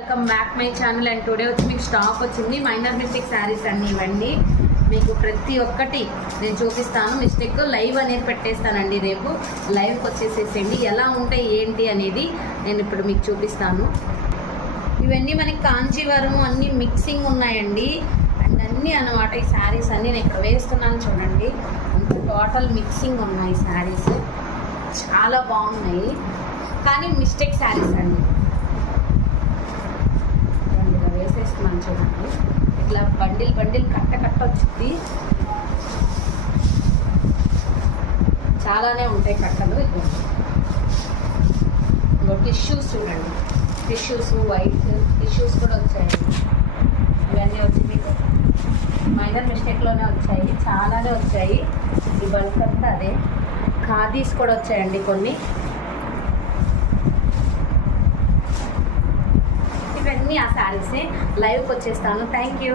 Welcome back my channel. And today వచ్చి మీకు stock వచ్చింది మైనర్ మిస్టేక్ శారీస్ అన్ని. ఇవన్నీ మీకు ప్రతి ఒక్కటి నేను చూపిస్తాను. మిస్టేక్ లైవ్ అనేది పెట్టేస్తానండి, రేపు లైవ్కి వచ్చేసేసేయండి. ఎలా ఉంటాయి ఏంటి అనేది నేను ఇప్పుడు మీకు చూపిస్తాను. ఇవన్నీ మనకి కాంచీవరం అన్నీ మిక్సింగ్ ఉన్నాయండి. అండ్ అన్నీ అన్నమాట ఈ శారీస్ అన్నీ నేను ఇక్కడ వేస్తున్నాను చూడండి. అంత టోటల్ మిక్సింగ్ ఉన్నాయి శారీస్, చాలా బాగున్నాయి. కానీ మిస్టేక్ శారీస్ అండి. వేసేస్తున్నాను చూడండి, ఇట్లా బండిల్ బండిల్ కట్ట వచ్చింది. చాలానే ఉంటాయి కట్టలు. ఇంకో టిష్యూస్ చూడండి, టిష్యూస్ వైట్ టిష్యూస్ కూడా వచ్చాయండి. ఇవన్నీ వచ్చి మీకు మైనర్ మిస్టేక్లోనే వచ్చాయి, చాలానే వచ్చాయి. ఈ బల్క్ అంతా అదే. ఖాదీస్ కూడా వచ్చాయండి కొన్ని. ఇవన్నీ ఆ శారీసే. లైవ్కి వచ్చేస్తాను. Thank you.